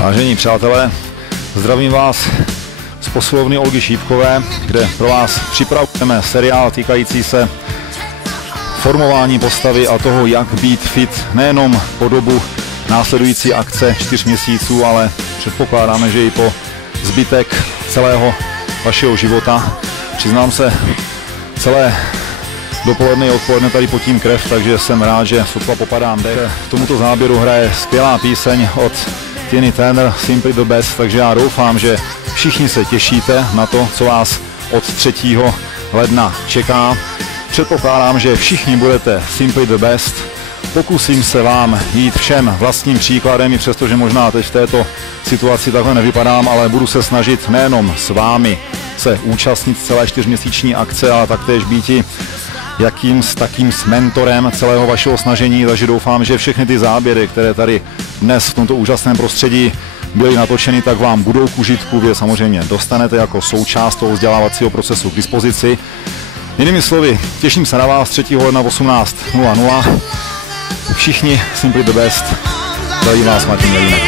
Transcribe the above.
Vážení přátelé, zdravím vás z posilovny Olgy Šípkové, kde pro vás připravujeme seriál týkající se formování postavy a toho, jak být fit nejenom po dobu následující akce 4 měsíců, ale předpokládáme, že i po zbytek celého vašeho života. Přiznám se, celé dopoledne i odpoledne tady potím krev, takže jsem rád, že sotva popadám dech. K tomuto záběru hraje skvělá píseň od Tina Turner, Simply the Best, takže já doufám, že všichni se těšíte na to, co vás od 3. ledna čeká. Předpokládám, že všichni budete Simply the Best. Pokusím se vám jít všem vlastním příkladem, i přestože možná teď v této situaci takhle nevypadám, ale budu se snažit nejenom s vámi se účastnit celé 4měsíční akce, ale taktéž býti takým s mentorem celého vašeho snažení, takže doufám, že všechny ty záběry, které tady dnes v tomto úžasném prostředí byly natočeny, tak vám budou k užitku, vy samozřejmě dostanete jako součást toho vzdělávacího procesu k dispozici. Jinými slovy, těším se na vás 3. ledna 18:00. Všichni Simply the Best. Zdraví vás Martin Jelínek.